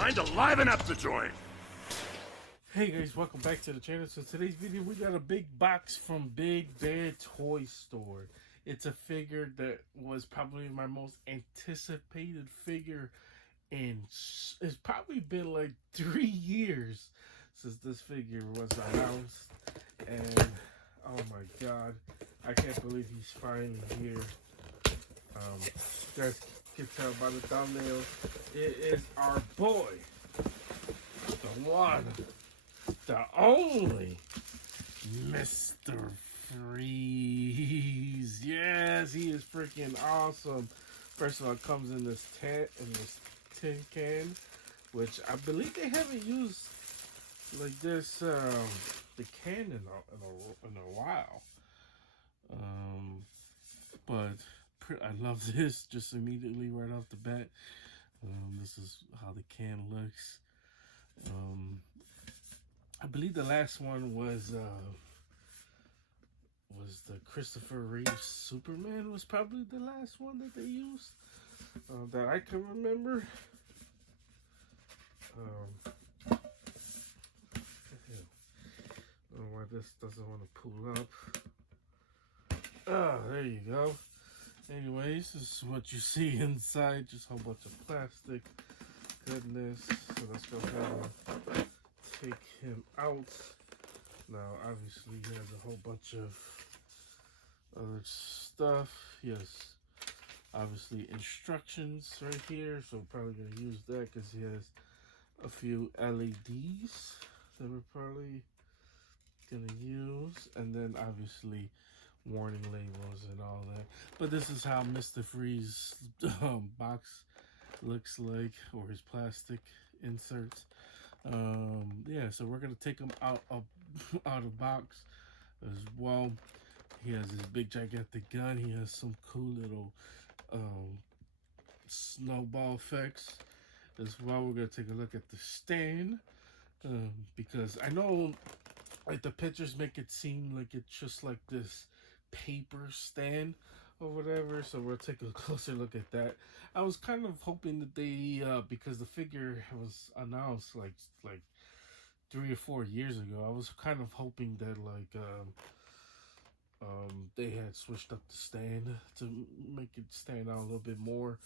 Time to liven up the joint. Hey guys, welcome back to the channel. So today's video, we got a big box from Big Bear Toy Store. It's a figure that was probably my most anticipated figure, and it's probably been like 3 years since this figure was announced. And oh my god, I can't believe he's finally here. You guys can tell by the thumbnail, it is our boy, the one, the only Mr. Freeze. Yes, he is freaking awesome. First of all, it comes in this tin can, which I believe they haven't used like this the can in a while. But I love this just immediately right off the bat. This is how the can looks. I believe the last one was the Christopher Reeve Superman was probably the last one that they used that I can remember. I don't know why this doesn't want to pull up. Oh, there you go. Anyways, this is what you see inside. Just a whole bunch of plastic. Goodness. So let's go ahead and take him out. Now, obviously, he has a whole bunch of other stuff. Yes, obviously instructions right here. So probably going to use that because he has a few LEDs that we're probably going to use. And then, obviously, warning labels and all that. But this is how Mr. Freeze box looks like, or his plastic inserts. Yeah, so we're gonna take him out of box as well. He has his big gigantic gun. He has some cool little snowball effects as well. We're gonna take a look at the stand, because I know like the pictures make it seem like it's just like this paper stand or whatever, so we'll take a closer look at that. I was kind of hoping that they because the figure was announced like 3 or 4 years ago, I was kind of hoping that like they had switched up the stand to make it stand out a little bit more,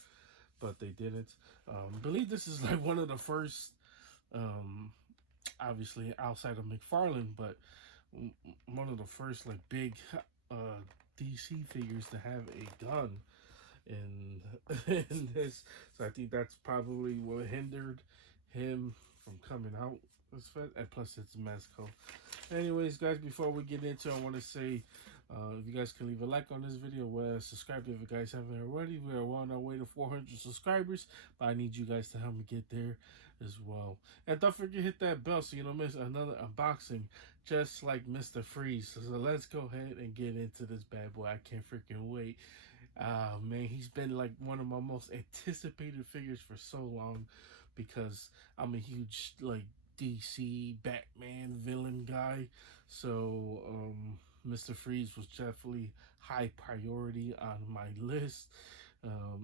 but they didn't. I believe this is like one of the first, obviously outside of McFarlane, but one of the first like big DC figures to have a gun in in this. So I think that's probably what hindered him from coming out. And plus it's Mezco. Anyways, guys, before we get into it, I want to say if you guys can leave a like on this video, subscribe if you guys haven't already. We are well on our way to 400 subscribers, but I need you guys to help me get there as well. And don't forget to hit that bell so you don't miss another unboxing just like Mr. Freeze. So let's go ahead and get into this bad boy. I can't freaking wait. Man, he's been like one of my most anticipated figures for so long because I'm a huge like DC Batman villain guy. So Mr. Freeze was definitely high priority on my list,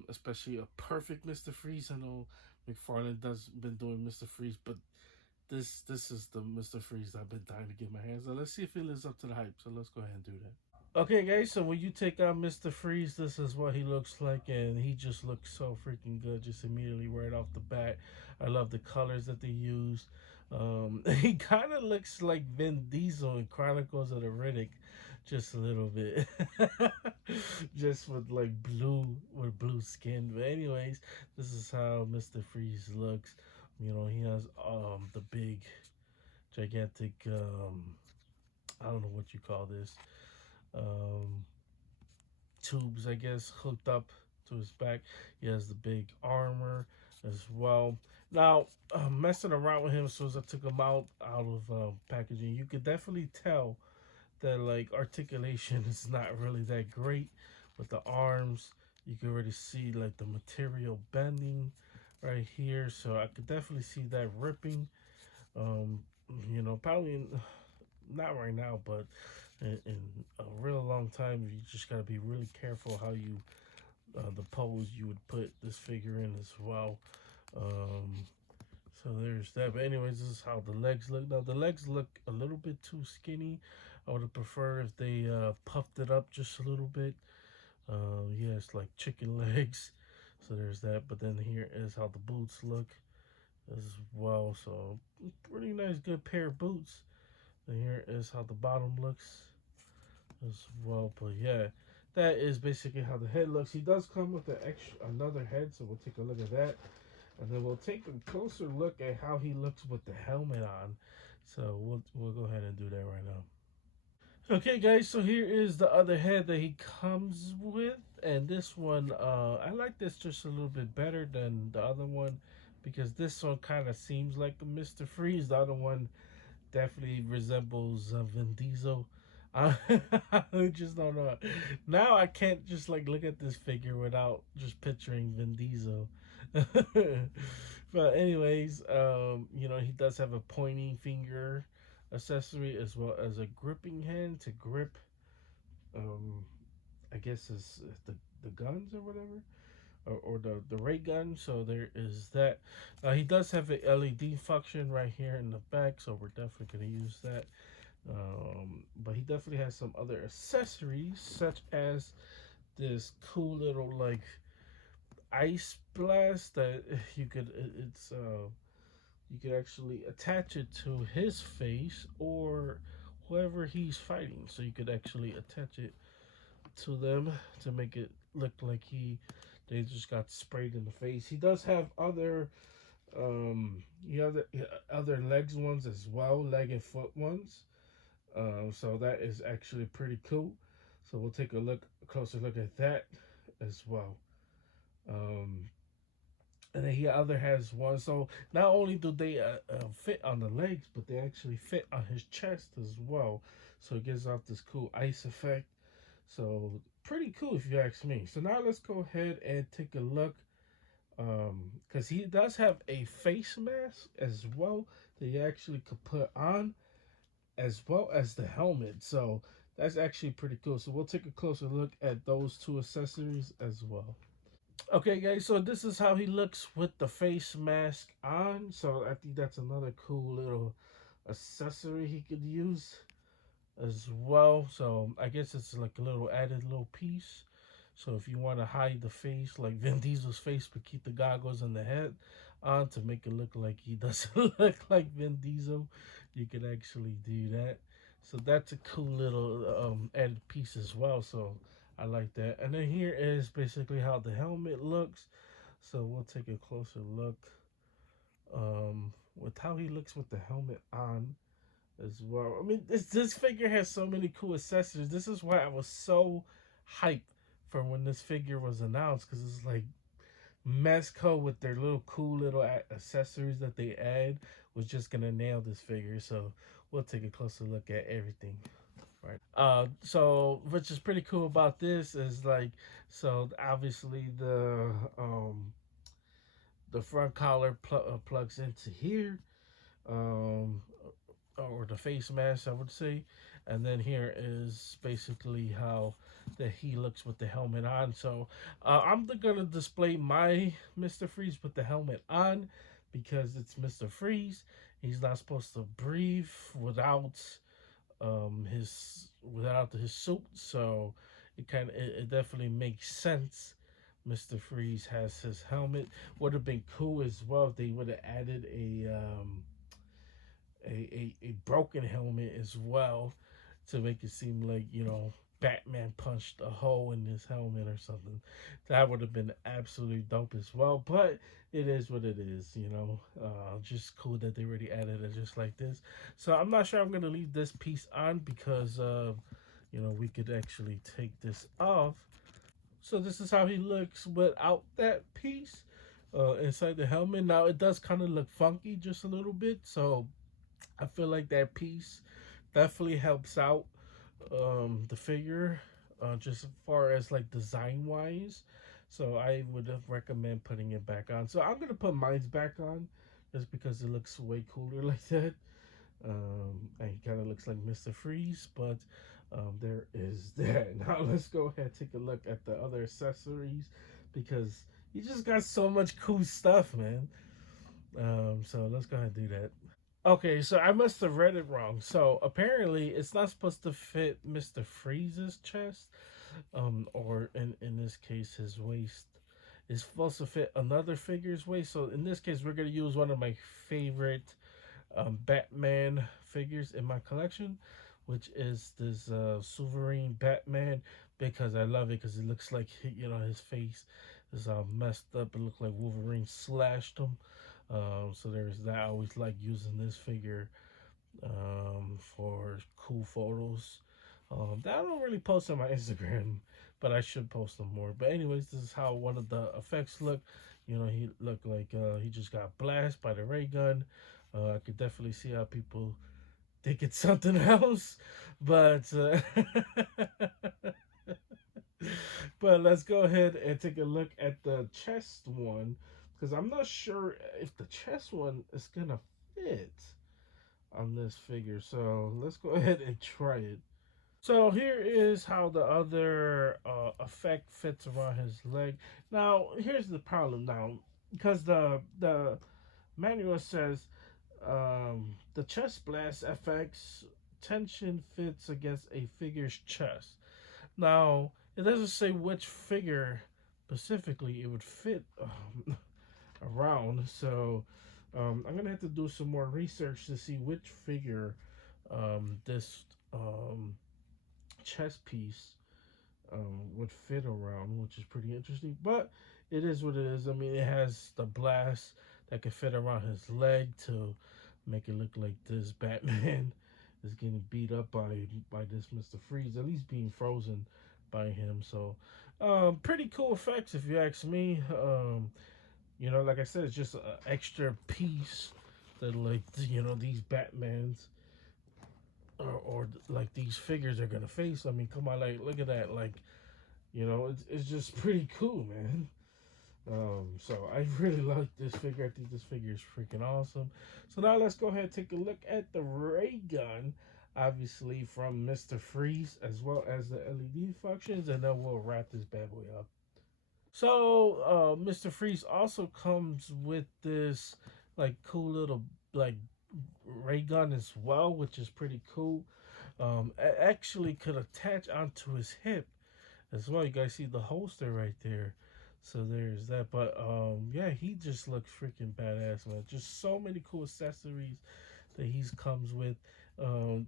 especially a perfect Mr. Freeze. I know McFarlane been doing Mr. Freeze, but this is the Mr. Freeze I've been dying to get my hands on. Let's see if it lives up to the hype. So let's go ahead and do that. Okay, guys, so when you take out Mr. Freeze, this is what he looks like, and he just looks so freaking good just immediately right off the bat. I love the colors that they use. He kind of looks like Vin Diesel in Chronicles of the Riddick, just a little bit. Just with like blue skin. But anyways, this is how Mr. Freeze looks. You know, he has the big, gigantic, I don't know what you call this, tubes, I guess, hooked up to his back. He has the big armor as well. Now, messing around with him as soon as I took him out of packaging, you could definitely tell that like articulation is not really that great with the arms. You can already see like the material bending right here, so I could definitely see that ripping. You know, probably not right now, but in a real long time, you just got to be really careful how you the pose you would put this figure in as well. So there's that. But anyways, this is how the legs look. Now the legs look a little bit too skinny. I would have preferred if they puffed it up just a little bit. Yeah, it's like chicken legs. So there's that. But then here is how the boots look as well. So pretty nice, good pair of boots. And here is how the bottom looks as well. But yeah, that is basically how the head looks. He does come with another head, so we'll take a look at that. And then we'll take a closer look at how he looks with the helmet on. So we'll go ahead and do that right now. Okay, guys. So here is the other head that he comes with, and this one, I like this just a little bit better than the other one because this one kind of seems like a Mr. Freeze. The other one definitely resembles Vin Diesel. I, I just don't know. Now I can't just like look at this figure without just picturing Vin Diesel. But anyways, he does have a pointing finger accessory as well as a gripping hand to grip. Um, I guess is the guns or whatever, or the ray gun. So there is that. He does have a LED function right here in the back, so we're definitely gonna use that. But he definitely has some other accessories, such as this cool little like ice blast that you could it's you could actually attach it to his face or whoever he's fighting. So you could actually attach it to them to make it look like they just got sprayed in the face. He does have other other legs ones as well, leg and foot ones. So that is actually pretty cool. So we'll take a closer look at that as well. Um, and then he other has one. So not only do they fit on the legs, but they actually fit on his chest as well. So it gives off this cool ice effect. So pretty cool if you ask me. So now let's go ahead and take a look. Because he does have a face mask as well that you actually could put on, as well as the helmet. So that's actually pretty cool. So we'll take a closer look at those two accessories as well. Okay, guys, so this is how he looks with the face mask on. So I think that's another cool little accessory he could use as well. So I guess it's like a little added little piece. So if you want to hide the face like Vin Diesel's face, but keep the goggles and the head on to make it look like he doesn't look like Vin Diesel, you can actually do that. So that's a cool little added piece as well. So I like that. And then here is basically how the helmet looks. So we'll take a closer look with how he looks with the helmet on as well. I mean, this figure has so many cool accessories. This is why I was so hyped for when this figure was announced, because it's like Mezco with their little cool little accessories that they add was just gonna nail this figure. So we'll take a closer look at everything. Right. So which is pretty cool about this is like, so obviously the front collar plugs into here. Um, or the face mask, I would say. And then here is basically how that he looks with the helmet on. So I'm gonna display my Mr. Freeze with the helmet on because it's Mr. Freeze. He's not supposed to breathe without his suit. So it definitely makes sense. Mr. Freeze has his helmet. Would have been cool as well if they would have added a broken helmet as well to make it seem like Batman punched a hole in his helmet or something. That would have been absolutely dope as well. But it is what it is. Just cool that they already added it just like this. So I'm not sure I'm gonna leave this piece on because we could actually take this off. So this is how he looks without that piece inside the helmet. Now it does kind of look funky just a little bit. So I feel like that piece definitely helps out the figure, just as far as like design wise. So I would recommend putting it back on. So I'm gonna put mine's back on just because it looks way cooler like that. And he kind of looks like Mr. Freeze, but there is that. Now let's go ahead and take a look at the other accessories because he just got so much cool stuff, man. So let's go ahead and do that. Okay, so I must have read it wrong. So apparently, it's not supposed to fit Mr. Freeze's chest, or in this case, his waist. It's supposed to fit another figure's waist. So in this case, we're gonna use one of my favorite Batman figures in my collection, which is this Sovereign Batman, because I love it because it looks like, his face is all messed up. It looks like Wolverine slashed him. So there's that. I always like using this figure for cool photos. That I don't really post on my Instagram, but I should post them more. But anyways, this is how one of the effects look. He looked like he just got blasted by the ray gun. I could definitely see how people think it's something else, but but let's go ahead and take a look at the chest one, because I'm not sure if the chest one is gonna fit on this figure. So let's go ahead and try it. So here is how the other effect fits around his leg. Now here's the problem. Now, because the manual says the chest blast FX tension fits against a figure's chest. Now, it doesn't say which figure specifically it would fit around, so I'm gonna have to do some more research to see which figure this chess piece would fit around, which is pretty interesting. But it is what it is. I mean, it has the blast that can fit around his leg to make it look like this Batman is getting beat up by this Mr. Freeze, at least being frozen by him. So, pretty cool effects if you ask me. Like I said, it's just an extra piece that, like, these Batmans or like these figures are gonna face. I mean, come on, like, look at that. Like, it's just pretty cool, man. So I really like this figure. I think this figure is freaking awesome. So now let's go ahead and take a look at the ray gun, obviously from Mr. Freeze, as well as the LED functions, and then we'll wrap this bad boy up. So Mr. Freeze also comes with this like cool little like ray gun as well, which is pretty cool. Actually could attach onto his hip as well. You guys see the holster right there. So there's that. But yeah, he just looks freaking badass, man. Just so many cool accessories that he's comes with.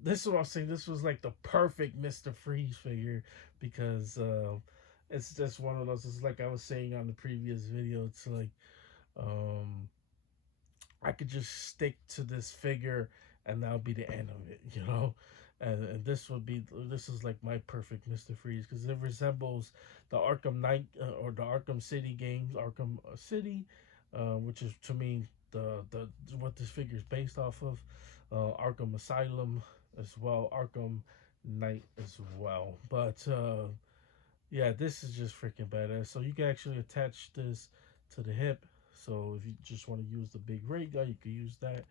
This is what I'm saying. This was like the perfect Mr. Freeze figure, because it's just one of those. It's like I was saying on the previous video. It's like um, I could just stick to this figure and that'll be the end of it. And this is like my perfect Mr. Freeze, because it resembles the Arkham Knight or the Arkham City games, Arkham City, which is to me the what this figure is based off of, Arkham Asylum as well, Arkham Knight as well. But yeah, this is just freaking badass. So you can actually attach this to the hip. So if you just want to use the big ray gun, you can use that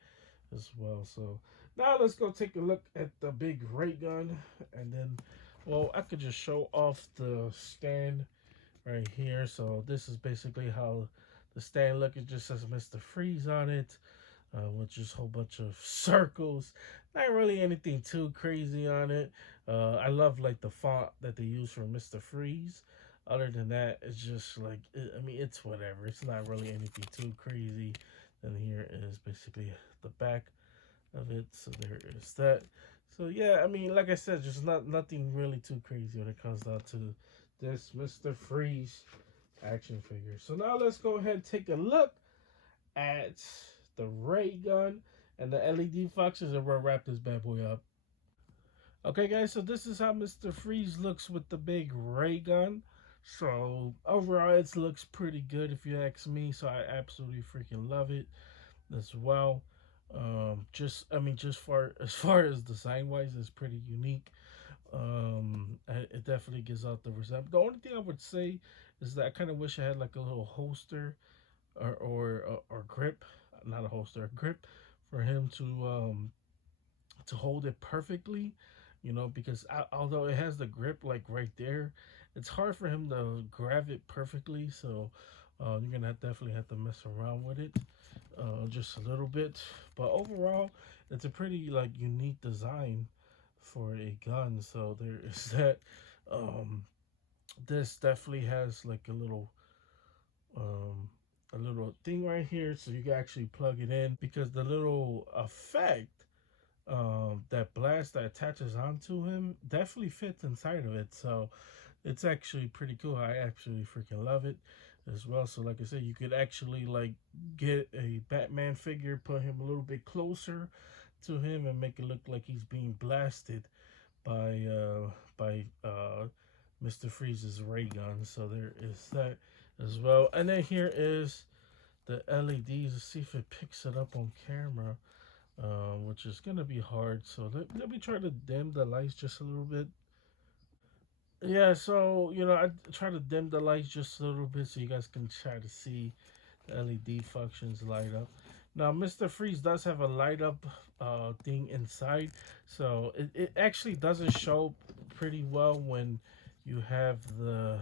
as well. So now let's go take a look at the big ray gun, and then, well, I could just show off the stand right here. So this is basically how the stand look. It just says Mr. Freeze on it, with just a whole bunch of circles. Not really anything too crazy on it. I love like the font that they use for Mr. Freeze. Other than that, it's just like, I mean, it's whatever. It's not really anything too crazy. Then here is basically the back of it. So there is that. So yeah, I mean, like I said, just nothing really too crazy when it comes down to this Mr. Freeze action figure. So now let's go ahead and take a look at the ray gun and the LED functions, and we'll wrap this bad boy up. Okay, guys, so this is how Mr. Freeze looks with the big ray gun. So overall, it looks pretty good if you ask me. So I absolutely freaking love it as well. Just I mean, just far as far as design wise, it's pretty unique. It definitely gives out the result. The only thing I would say is that I kind of wish I had like a little holster or grip, not a holster, a grip for him to hold it perfectly, because although it has the grip like right there, it's hard for him to grab it perfectly. So You're gonna definitely have to mess around with it just a little bit. But overall, it's a pretty like unique design for a gun. So there is that. Um, this definitely has like um, a little thing right here, so you can actually plug it in because the little effect that blast that attaches onto him definitely fits inside of it. So it's actually pretty cool. I actually freaking love it as well. So like I said, you could actually like get a Batman figure, put him a little bit closer to him, and make it look like he's being blasted by Mr. Freeze's ray gun. So there is that as well. And then here is the LEDs. Let's see if it picks it up on camera, which is gonna be hard. So let me try to dim the lights just a little bit. Yeah, so I try to dim the lights just a little bit so you guys can try to see the LED functions light up. Now, Mr. Freeze does have a light up thing inside, so it actually doesn't show pretty well when you have the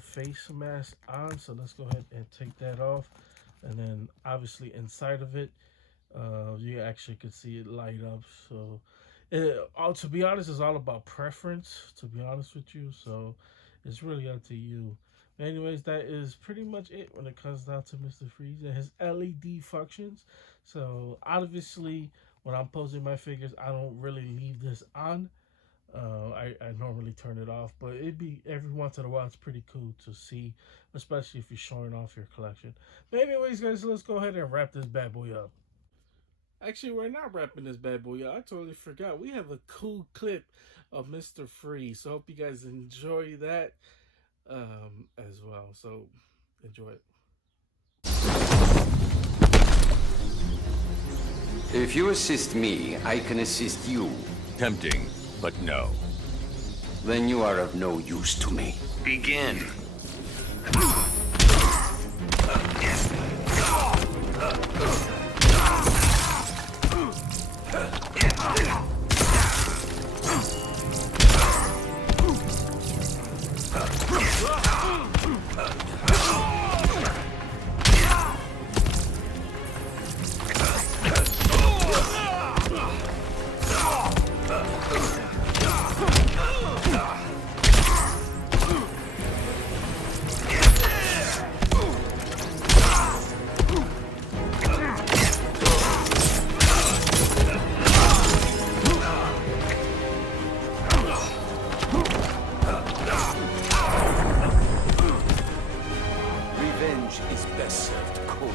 face mask on. So let's go ahead and take that off, and then obviously inside of it, you actually could see it light up. So to be honest, it's all about preference, to be honest with you. So it's really up to you. Anyways, that is pretty much it when it comes down to Mr. Freeze and his LED functions. So obviously, when I'm posing my figures, I don't really leave this on. I normally turn it off, but it'd be every once in a while. It's pretty cool to see, especially if you're showing off your collection. But anyways, guys, let's go ahead and wrap this bad boy up. Actually, we're not wrapping this bad boy up. I totally forgot. We have a cool clip of Mr. Freeze. So I hope you guys enjoy that as well. So enjoy it. If you assist me, I can assist you. Tempting, but no. Then you are of no use to me. Begin. Revenge is best served cold.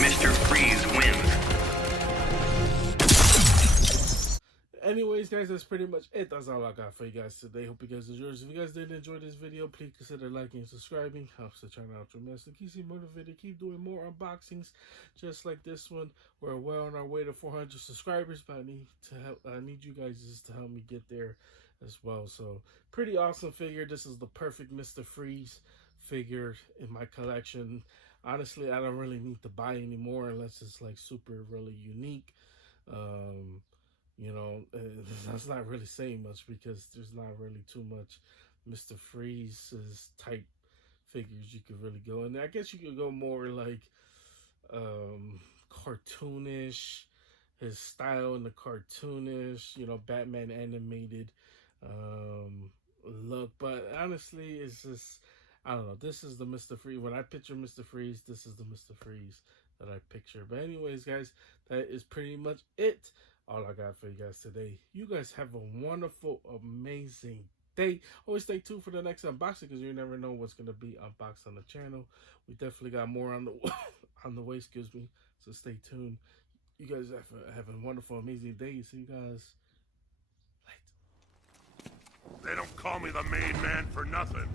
Mr. Freeze wins. Anyways, guys, that's pretty much it. That's all I got for you guys today. Hope you guys enjoyed. If you guys did enjoy this video, please consider liking and subscribing. Helps the channel out tremendously. Keep you motivated. Keep doing more unboxings just like this one. We're well on our way to 400 subscribers, but I need you guys just to help me get there as well. So pretty awesome figure. This is the perfect Mr. Freeze figure in my collection. Honestly, I don't really need to buy anymore unless it's like super really unique. That's not really saying much because there's not really too much Mr. Freeze's type figures you could really go in. I guess you could go more like cartoonish, his style in the cartoonish, Batman animated look. But honestly, it's just, I don't know. This is the Mr. Freeze. When I picture Mr. Freeze, this is the Mr. Freeze that I picture. But anyways, guys, that is pretty much it. All I got for you guys today. You guys have a wonderful, amazing day. Always stay tuned for the next unboxing because you never know what's gonna be unboxed on the channel. We definitely got more on the on the way. Excuse me. So stay tuned. You guys have a wonderful, amazing day. See you guys later. They don't call me the main man for nothing.